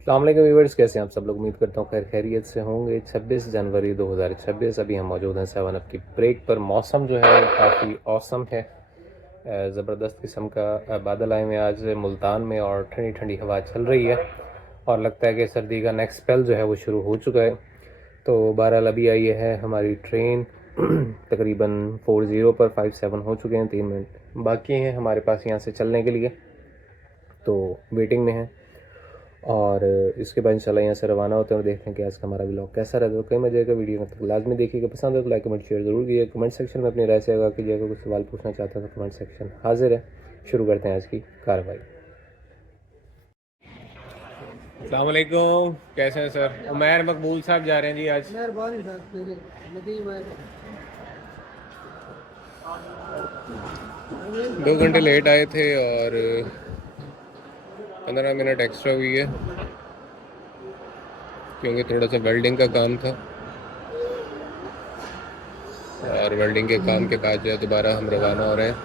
अस्सलाम वालेकुम व्यूअर्स, कैसे हैं आप सब लोग। उम्मीद करता हूँ खैर खैरियत से होंगे। 26 जनवरी 2026 अभी हम मौजूद हैं 7 अप की ब्रेक पर। मौसम जो है काफ़ी औसम है, ज़बरदस्त किस्म का बादल आए हुए हैं आज मुल्तान में और ठंडी ठंडी हवा चल रही है और लगता है कि सर्दी का नेक्स्ट स्पेल जो है वो शुरू हो चुका है। तो बहरहाल अभी आई है हमारी ट्रेन तकरीबन 40 पर 57 हो चुके हैं, 3 मिनट बाकी हैं हमारे पास यहाँ से चलने के लिए, तो वेटिंग में हैं। और इसके बाद इंशाल्लाह यहाँ से रवाना होते हैं और देखते हैं कि आज का हमारा व्लॉग कैसा रहता है। तो कई मजे का वीडियो तक लाजमी देखिएगा, पसंद है तो लाइक कमेंट शेयर ज़रूर कीजिए। कमेंट सेक्शन में अपनी राय से आगाह कीजिएगा, कुछ सवाल पूछना चाहते हैं तो कमेंट सेक्शन हाजिर है। शुरू करते हैं आज की कार्रवाई। अस्सलाम वालेकुम, कैसे हैं सर? उमैर मकबूल साहब जा रहे हैं जी आज। मेहरबानी साहब, मेरे नदीम है। 2 घंटे लेट आए थे और 15 मिनट एक्स्ट्रा हुई है क्योंकि थोड़ा सा वेल्डिंग का काम था और वेल्डिंग के काम के बाद जो है दोबारा हम रवाना हो रहे हैं।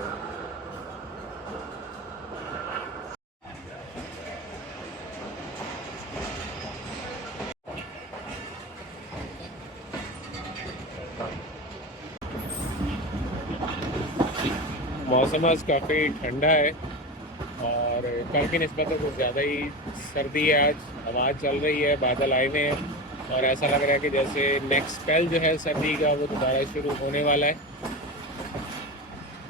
मौसम आज काफ़ी ठंडा है और कल की निस्बत कुछ ज़्यादा ही सर्दी है। आज हवा चल रही है, बादल आए हुए हैं और ऐसा लग रहा है कि जैसे नेक्स्ट स्पेल जो है सर्दी का वो दोबारा शुरू होने वाला है।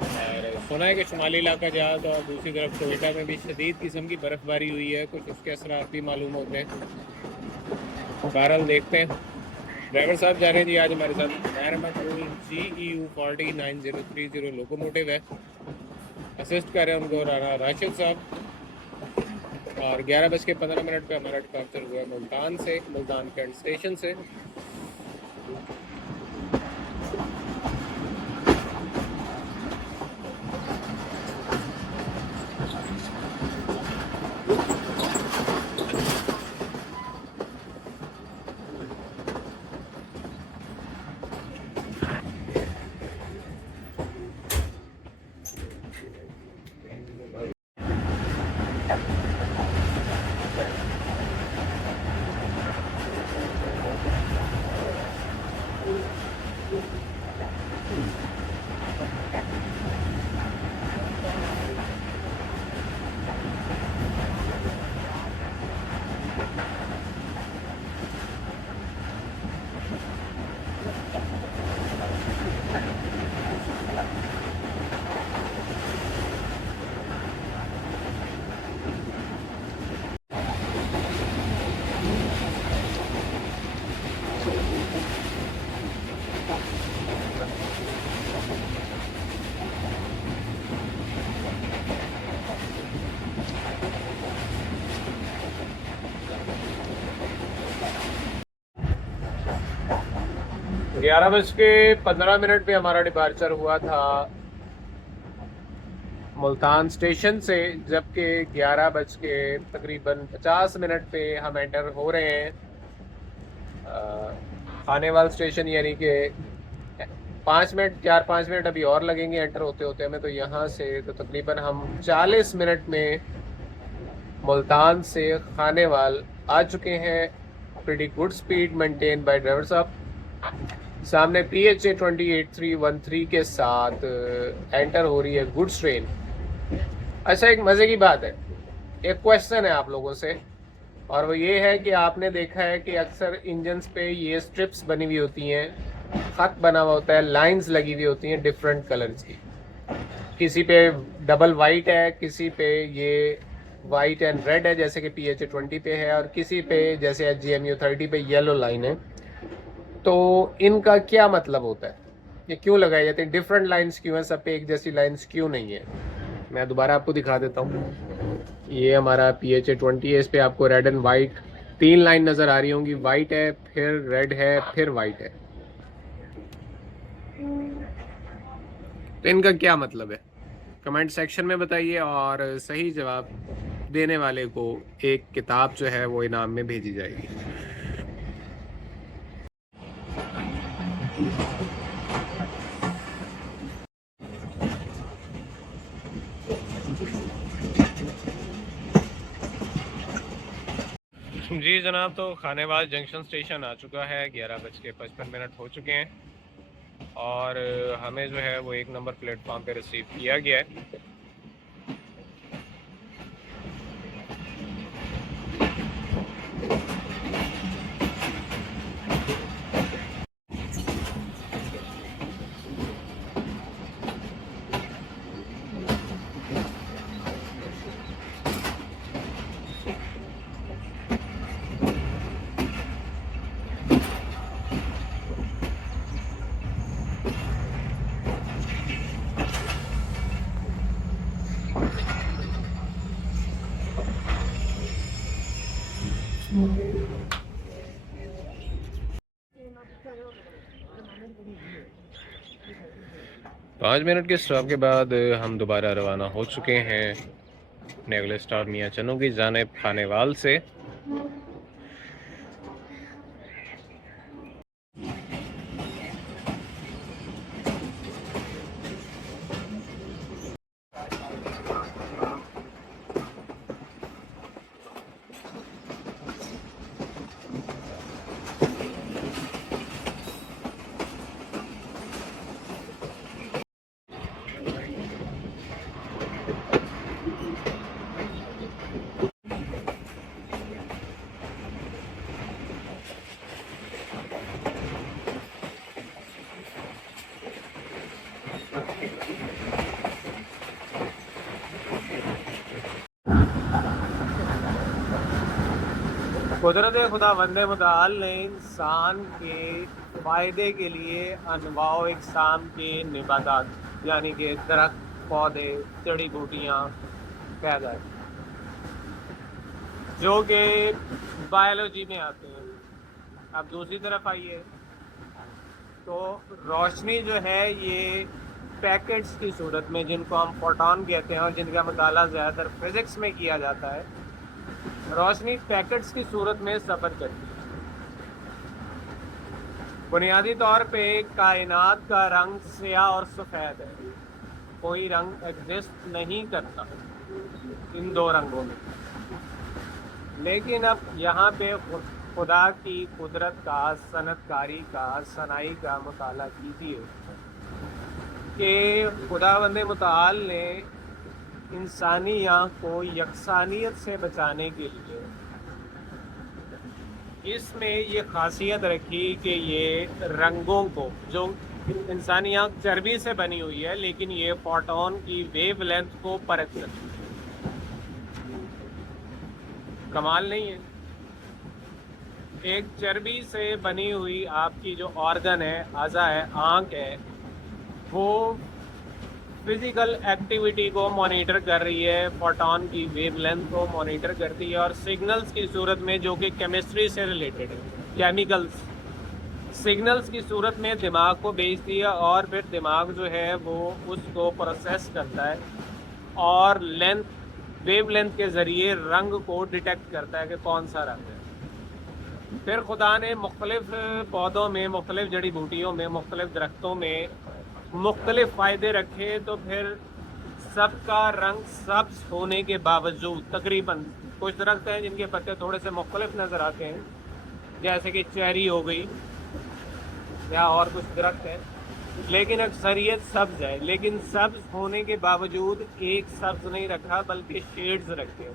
और सुना है कि शुमाली इलाका जहाँ तो दूसरी तरफ कोयटा में भी शदीद किस्म की बर्फ़बारी हुई है, कुछ उसके असरात भी मालूम होते हैं। बहरहाल देखते हैं। ड्राइवर साहब जा रहे हैं जी आज हमारे साथ। मेरा मकबूल GEU 49030 लोकोमोटिव है, असिस्ट कर रहे हैं उनको राना राशिद साहब। और 11:15 पे हमारा डिपार्चर हुआ है मुल्तान से, मुल्तान कैंट स्टेशन से। ग्यारह बज के 15 पे हमारा डिपार्चर हुआ था मुल्तान स्टेशन से, जबकि 11:50 पे हम एंटर हो रहे हैं खानेवाल स्टेशन। यानी कि 4-5 मिनट अभी और लगेंगे एंटर होते होते हमें। तो यहाँ से तो तकरीबन हम 40 मिनट में मुल्तान से खानेवाल आ चुके हैं। Pretty good speed maintain by driver साहब। सामने PHA 28313 के साथ एंटर हो रही है गुड्स ट्रेन। अच्छा, एक मज़े की बात है, एक क्वेश्चन है आप लोगों से, और वो ये है कि आपने देखा है कि अक्सर इंजन्स पे ये स्ट्रिप्स बनी हुई होती हैं, ख़त बना हुआ होता है, लाइंस लगी हुई होती हैं डिफरेंट कलर्स की। किसी पे डबल वाइट है, किसी पे ये वाइट एंड रेड है जैसे कि PHA 20 पे है, और किसी पे जैसे GMU 30 पे येलो लाइन है। तो इनका क्या मतलब होता है, ये क्यों लगाए जाते हैं? डिफरेंट लाइंस क्यों हैं? सब पे एक जैसी लाइंस क्यों नहीं है? मैं दोबारा आपको दिखा देता हूँ। ये हमारा PHA 20 है, इस पे आपको रेड एंड वाइट 3 लाइन नज़र आ रही होंगी। वाइट है, फिर रेड है, फिर वाइट है। तो इनका क्या मतलब है कमेंट सेक्शन में बताइए, और सही जवाब देने वाले को एक किताब जो है वो इनाम में भेजी जाएगी। जी जनाब, तो खानेवाल जंक्शन स्टेशन आ चुका है। 11:55 हो चुके हैं और हमें जो है वो 1 नंबर प्लेटफॉर्म पे रिसीव किया गया है। 5 मिनट के स्टॉप के बाद हम दोबारा रवाना हो चुके हैं अपने अगले स्टॉप मियाँ चनों की जानिब खानेवाल से। कुदरत खुदा वंदे मुताल ने इंसान के फ़ायदे के लिए अनवाओ इकसाम के निबातात यानी कि दरख्त, पौधे, जड़ी बूटियाँ पैदा की, जो कि बायोलॉजी में आते हैं। अब दूसरी तरफ आइए तो रोशनी जो है ये पैकेट्स की सूरत में, जिनको हम फोटॉन कहते हैं और जिनका मुताला ज़्यादातर फिज़िक्स में किया जाता है, रोशनी पैकेट्स की सूरत में सफ़र करती है। बुनियादी तौर पे कायनात का रंग स्याह और सफ़ेद है, कोई रंग एग्जिस्ट नहीं करता इन दो रंगों में। लेकिन अब यहाँ पे खुदा की कुदरत का, सनतकारी का, सनाई का मुताला कीजिए कि खुदावंद मुताल ने इंसानी आँख को यकसानियत से बचाने के लिए इसमें ये खासियत रखी कि ये रंगों को, जो इंसानी आँख चर्बी से बनी हुई है लेकिन ये फोटॉन की वेव लेंथ को परख सकती है। कमाल नहीं है? एक चर्बी से बनी हुई आपकी जो ऑर्गन है, अज़ा है, आँख है, वो फिज़िकल एक्टिविटी को मॉनिटर कर रही है, फोटॉन की वेवलेंथ को मॉनिटर करती है और सिग्नल्स की सूरत में, जो कि केमिस्ट्री से रिलेटेड है, केमिकल्स सिग्नल्स की सूरत में दिमाग को भेजती है और फिर दिमाग जो है वो उसको प्रोसेस करता है और वेवलेंथ के ज़रिए रंग को डिटेक्ट करता है कि कौन सा रंग है। फिर खुदा ने मुख्तलिफ़ पौधों में, मुख्तलिफ़ जड़ी बूटियों में, मुख्तलिफ़ दरख्तों में मुख्तलिफ़ फ़ायदे रखे, तो फिर सबका रंग सब्ज़ होने के बावजूद, तकरीबन कुछ दरख्त हैं जिनके पत्ते थोड़े से मुख्तलिफ नज़र आते हैं, जैसे कि चेरी हो गई या और कुछ दरख्त हैं, लेकिन अक्सरियत सब्ज़ है। लेकिन सब्ज़ होने के बावजूद एक सब्ज़ नहीं रखा बल्कि शेड्स रखे।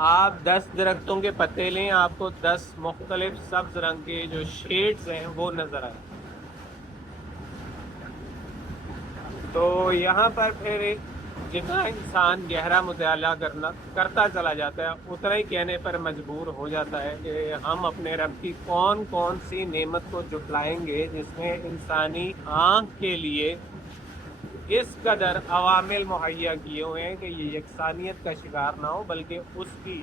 आप 10 दरख्तों के पत्ते लें, आपको 10 मुख्तलिफ सब्ज़ रंग के जो शेड्स हैं वो नज़र आए। तो यहाँ पर फिर जितना इंसान गहरा मुताला करता चला जाता है, उतना ही कहने पर मजबूर हो जाता है कि हम अपने रब की कौन कौन सी नेमत को जुटलाएंगे जिसमें इंसानी आँख के लिए इस कदर अवामिल मुहैया किए हुए हैं कि ये यकसानियत का शिकार ना हो, बल्कि उसकी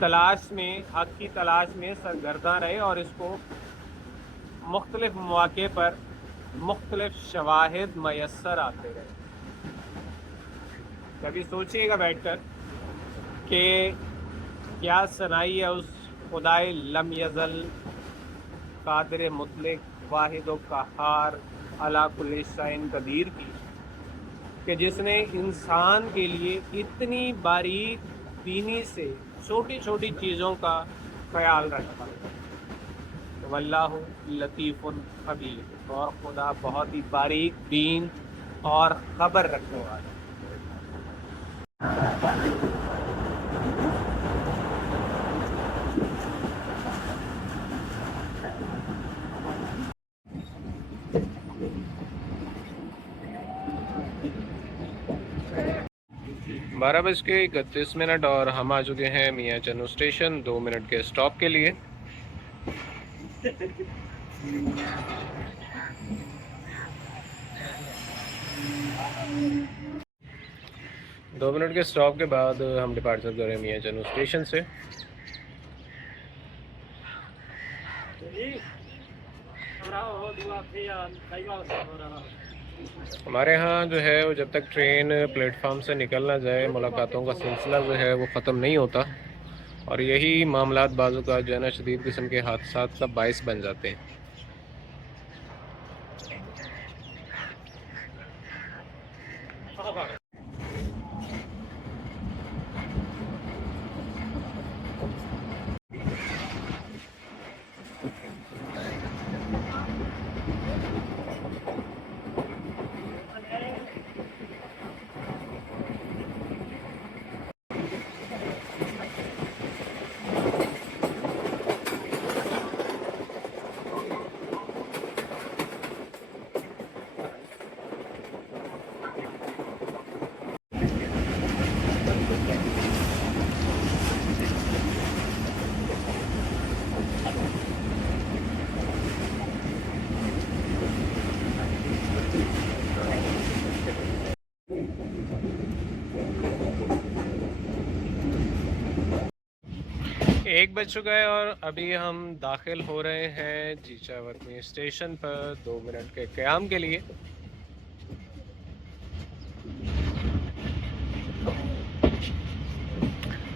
तलाश में, हक़ की तलाश में सरगर्दा रहे और इसको मुख्तलिफ मौके पर मुख्तलिफ शवाहिद मयस्सर आते रहे। कभी सोचिएगा बैठकर कि क्या सनाई है उस खुदाए लम यज़ल कादिर मुतलक वाहिद व क़हार अला कुल्लि शैइन कदीर की, कि जिसने इंसान के लिए इतनी बारीक बीनी से छोटी छोटी चीज़ों का ख्याल रखना। वल्लाहु लतीफ़ुन खबीर, और खुदा बहुत ही बारीक बीन और खबर रखने वाला। बारह बज के 31 और हम आ चुके हैं मियाँ चन्नू स्टेशन 2 मिनट के स्टॉप के लिए। दो मिनट के स्टॉप के बाद हम डिपार्चर कर रहे हैं मियाँ चन्नू स्टेशन से। हमारे यहाँ जो है वो जब तक ट्रेन प्लेटफार्म से निकल ना जाए, मुलाकातों का सिलसिला जो है वो ख़त्म नहीं होता, और यही मामलात बाज़ू का जो है ना शदीद किस्म के हादसात का बाइस बन जाते हैं। एक बज चुका है और अभी हम दाखिल हो रहे हैं जीचावतनी स्टेशन पर 2 मिनट के क़याम के लिए।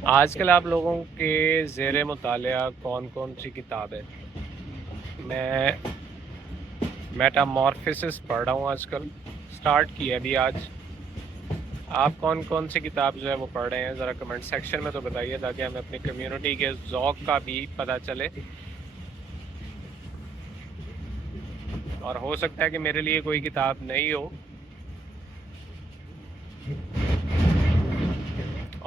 आजकल आप लोगों के ज़ेरे मुतालिया कौन कौन सी किताब है? मैं मेटामॉर्फोसिस पढ़ रहा हूँ आजकल, स्टार्ट किया अभी आज। आप कौन कौन सी किताब जो है वो पढ़ रहे हैं, ज़रा कमेंट सेक्शन में तो बताइए, ताकि हमें अपनी कम्युनिटी के ज़ौक़ का भी पता चले। और हो सकता है कि मेरे लिए कोई किताब नहीं हो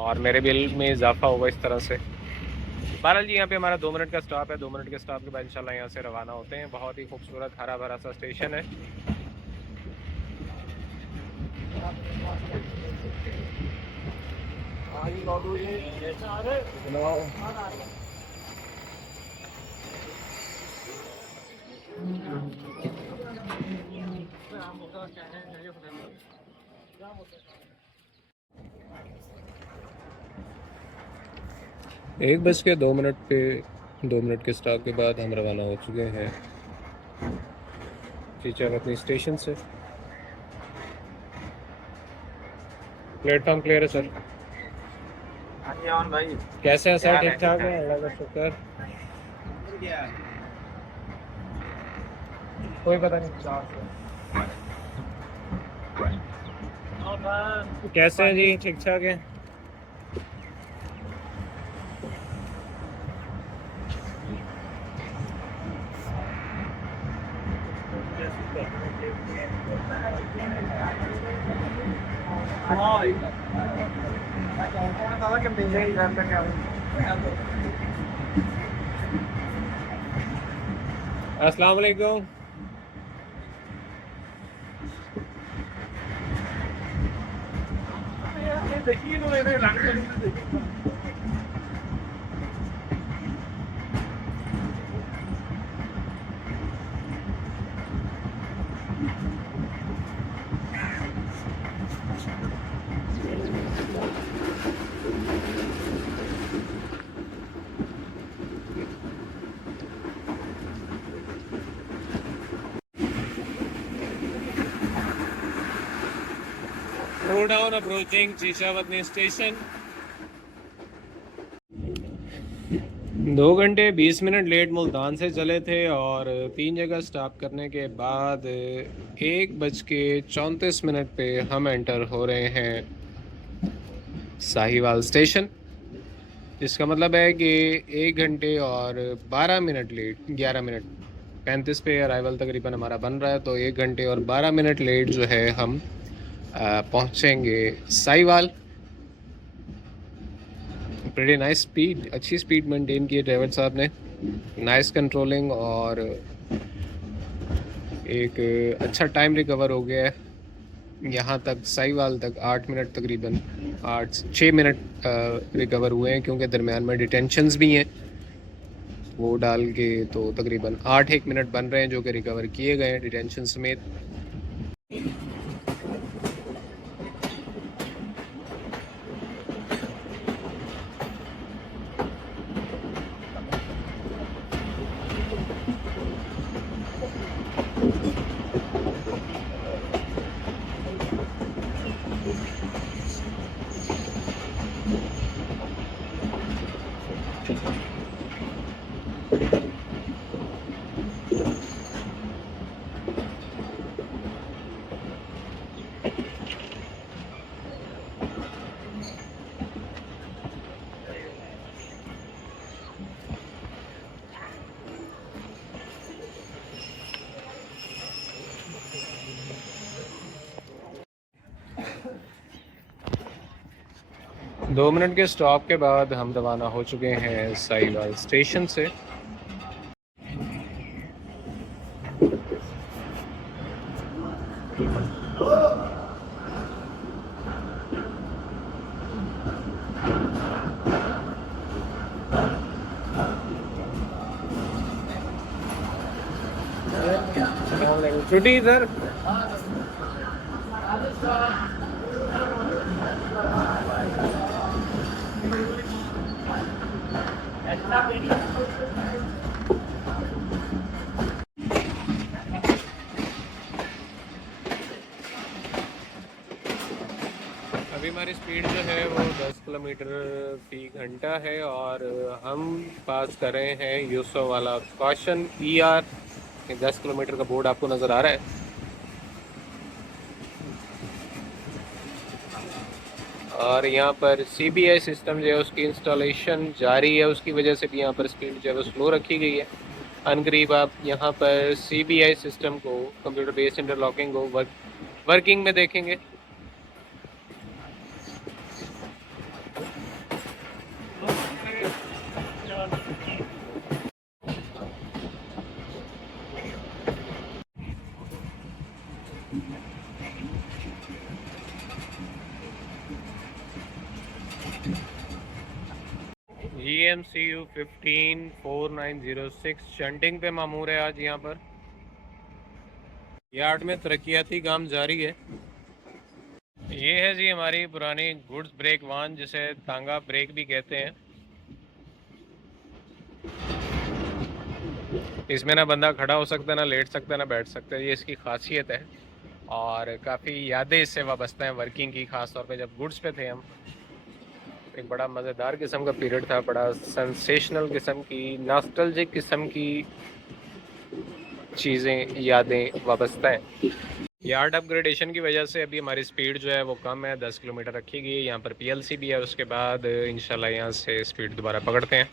और मेरे बिल में इजाफा होगा इस तरह से। बहरहाल जी, यहाँ पे हमारा 2 मिनट का स्टॉप है। 2 मिनट के स्टॉप के बाद इंशाल्लाह यहाँ से रवाना होते हैं। बहुत ही खूबसूरत हरा भरा सा स्टेशन है। एक बज के 2 मिनट पे 2 मिनट के स्टॉप के बाद हम रवाना हो चुके हैं जीचावतनी स्टेशन से। प्लेटफॉर्म क्लियर है सर? भाई कैसे हैं सर? ठीक ठाक है, अल्लाह का शुक्र। कोई पता नहीं कैसे हैं जी? ठीक ठाक है। अस्सलाम वालेकुम। Slow down approaching Chichawatni station. 2 घंटे 20 मिनट लेट मुल्तान से चले थे और 3 जगह स्टॉप करने के बाद 1:34 पे हम एंटर हो रहे हैं साहिवाल स्टेशन। इसका मतलब है कि 1 घंटे और 12 मिनट लेट, 11 मिनट 35 पे अराइवल तकरीबन हमारा बन रहा है, तो 1 घंटे और 12 मिनट लेट जो है हम पहुंचेंगे साहिवाल। प्रीटी नाइस स्पीड, अच्छी स्पीड मेंटेन की है ड्राइवर साहब ने, नाइस कंट्रोलिंग, और एक अच्छा टाइम रिकवर हो गया है यहाँ तक, साहिवाल तक 8 मिनट तकरीबन, 8 6 मिनट रिकवर हुए हैं, क्योंकि दरमियान में डिटेंशंस भी हैं वो डाल के, तो तकरीबन 8 1 मिनट बन रहे हैं जो कि रिकवर किए गए हैं डिटेंशन समेत। 2 मिनट के स्टॉप के बाद हम रवाना हो चुके हैं साहिवाल स्टेशन से। छुट्टी इधर अभी हमारी स्पीड जो है वो 10 किलोमीटर फी घंटा है, और हम पास कर रहे हैं यूसो वाला कॉशन ER। 10 किलोमीटर का बोर्ड आपको नज़र आ रहा है, और यहाँ पर CBI सिस्टम जो है उसकी इंस्टॉलेशन जारी है, उसकी वजह से भी यहाँ पर स्पीड जो है वो स्लो रखी गई है। अनकरीब आप यहाँ पर CBI सिस्टम को, कंप्यूटर बेस्ड इंटरलॉकिंग को वर्किंग में देखेंगे। GMCU 154906 शंटिंग पे मामूर है आज यहाँ पर। यार्ड में तरक्याती काम जारी है। ये है जी हमारी पुरानी गुड्स ब्रेक वान, जिसे तांगा ब्रेक भी कहते हैं। इसमें ना बंदा खड़ा हो सकता है, ना लेट सकता है, ना बैठ सकता है, ये इसकी खासियत है। और काफ़ी यादें इससे वाबस्ता हैं वर्किंग की, ख़ास तौर पे जब गुड्स पे थे हम। एक बड़ा मज़ेदार किस्म का पीरियड था, बड़ा सेंसेशनल किस्म की, नॉस्टैल्जिक किस्म की चीज़ें, यादें वाबस्ता हैं। यार्ड अपग्रेडेशन की वजह से अभी हमारी स्पीड जो है वो कम है, 10 किलोमीटर रखी गई है। यहाँ पर PLC भी है, उसके बाद इंशाल्लाह यहाँ से स्पीड दोबारा पकड़ते हैं।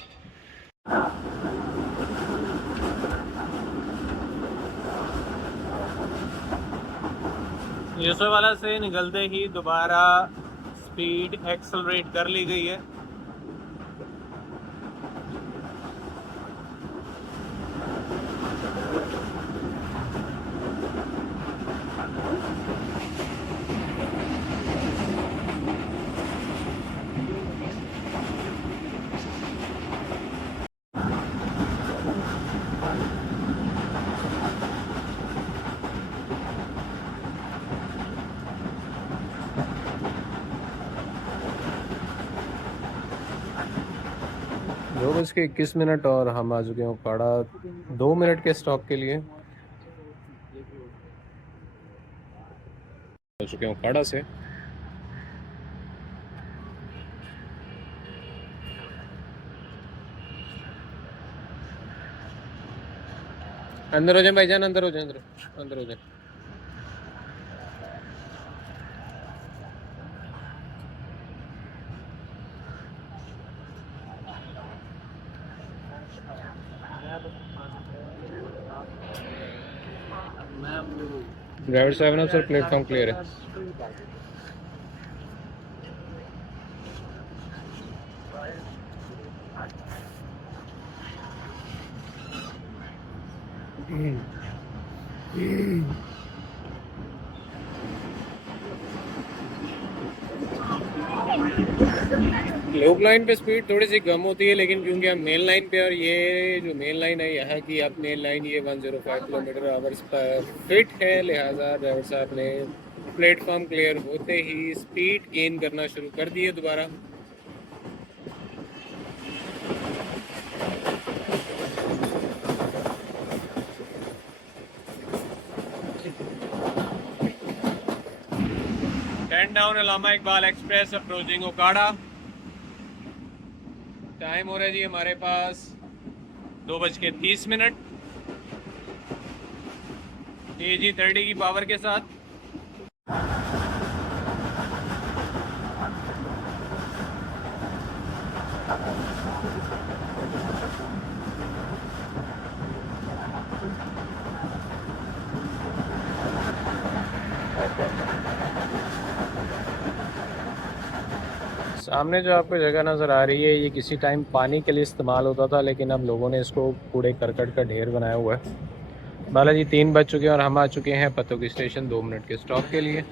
यूसुफ वाला से निकलते ही दोबारा स्पीड एक्सेलरेट कर ली गई है। दो बज के 21 मिनट और हम आ चुके हैं उकाड़ा 2 मिनट के स्टॉप के लिए। आ चुके हैं उकाड़ा से। अंदर हो जाए भाईजान, अंदर हो जाए, अंदर अंदर हो जाए। ड्राइवर साहब ना सर प्लेटफॉर्म क्लियर है। लोक लाइन पे स्पीड थोड़ी सी कम होती है, लेकिन क्योंकि हम मेन लाइन पे और ये जो मेन लाइन है यहाँ की, अब मेन लाइन ये 105 किलोमीटर आवर्स पर फिट है, लिहाजा ड्राइवर साहब ने प्लेटफॉर्म क्लियर होते ही स्पीड गेन करना शुरू कर दी है दोबारा। Down Allama Iqbal express approaching Okara. Time हो रहा है जी हमारे पास 2:30। AG 30 की पावर के साथ। सामने जो आपको जगह नज़र आ रही है, ये किसी टाइम पानी के लिए इस्तेमाल होता था, लेकिन अब लोगों ने इसको कूड़े करकट का ढेर बनाया हुआ है। बालाजी 3 बज चुके हैं और हम आ चुके हैं पतोगी स्टेशन 2 मिनट के स्टॉप के लिए।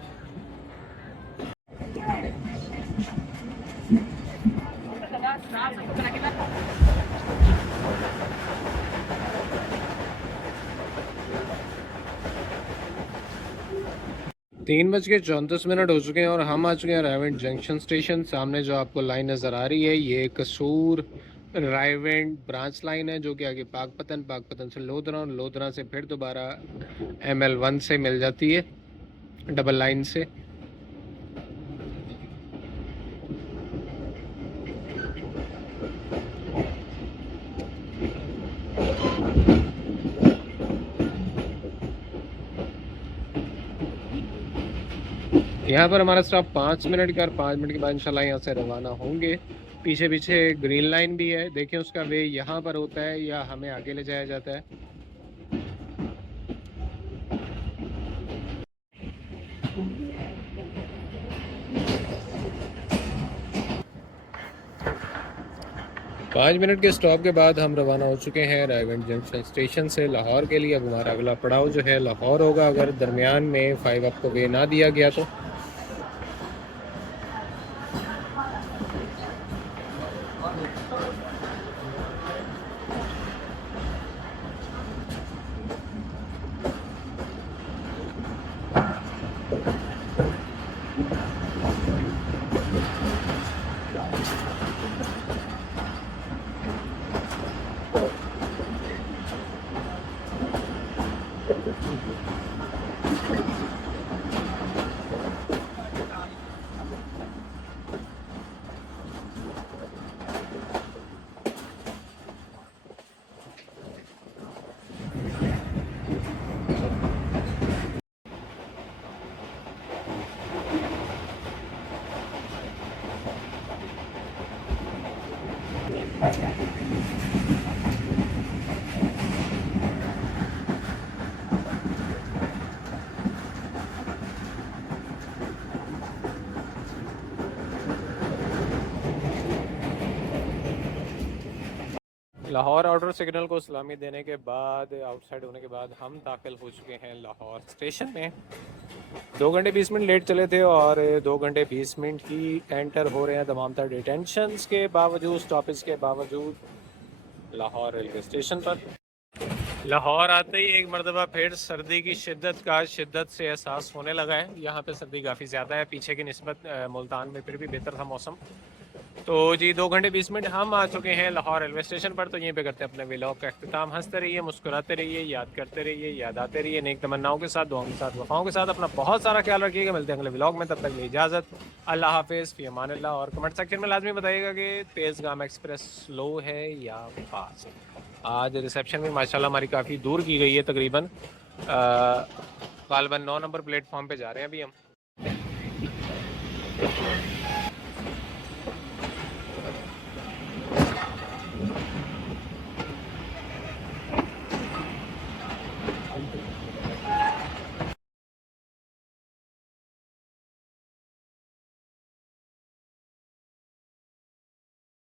तीन बज के 34 हो चुके हैं और हम आ चुके हैं रायवेंट जंक्शन स्टेशन। सामने जो आपको लाइन नज़र आ रही है, ये कसूर रायवेंट ब्रांच लाइन है, जो कि आगे पाकपतन से लोधरा और लोधरा से फिर दोबारा ML1 से मिल जाती है डबल लाइन से। यहाँ पर हमारा स्टॉप 5 मिनट का, और 5 मिनट के बाद इंशाल्लाह यहाँ से रवाना होंगे। पीछे पीछे ग्रीन लाइन भी है, देखिए उसका वे यहाँ पर होता है या हमें आगे ले जाया जाता है। पाँच मिनट के स्टॉप के बाद हम रवाना हो चुके हैं रायवेंट जंक्शन स्टेशन से लाहौर के लिए। अब हमारा अगला पड़ाव जो है लाहौर होगा, अगर दरमियान में 5 अप को वे ना दिया गया तो। लाहौर आउटर सिग्नल को सलामी देने के बाद, आउटसाइड होने के बाद, हम दाखिल हो चुके हैं लाहौर स्टेशन में। 2 घंटे 20 मिनट लेट चले थे और 2 घंटे 20 मिनट ही एंटर हो रहे हैं तमाम तर डिटेंशंस के बावजूद, स्टॉपेज के बावजूद लाहौर रेलवे स्टेशन पर। लाहौर आते ही एक मरतबा फिर सर्दी की शिद्दत से एहसास होने लगा है। यहाँ पे सर्दी काफ़ी ज़्यादा है, पीछे की निस्बत मुल्तान में फिर भी बेहतर था मौसम। तो जी 2 घंटे 20 मिनट हम आ चुके हैं लाहौर रेलवे स्टेशन पर। तो यहीं पे करते हैं अपने व्लॉग का अख्तिताम। हंसते रहिए, मुस्कुराते रहिए, याद करते रहिए, याद आते रहिए, नेक तमन्नाओं के साथ, दुआओं के साथ, वफाओं के साथ। अपना बहुत सारा ख्याल रखिएगा। मिलते हैं अगले व्लॉग में, तब तक लिए इजाज़त। अल्लाह हाफिज़, फ़ी अमानिल्लाह। और कमेंट सेक्शन में लाजमी बताइएगा कि तेज़गाम एक्सप्रेस स्लो है या फास्ट। आज रिसेप्शन में माशाल्लाह हमारी काफ़ी दूर की गई है, तकरीबन गालिबन 9 नंबर प्लेटफॉर्म पे जा रहे हैं अभी हम।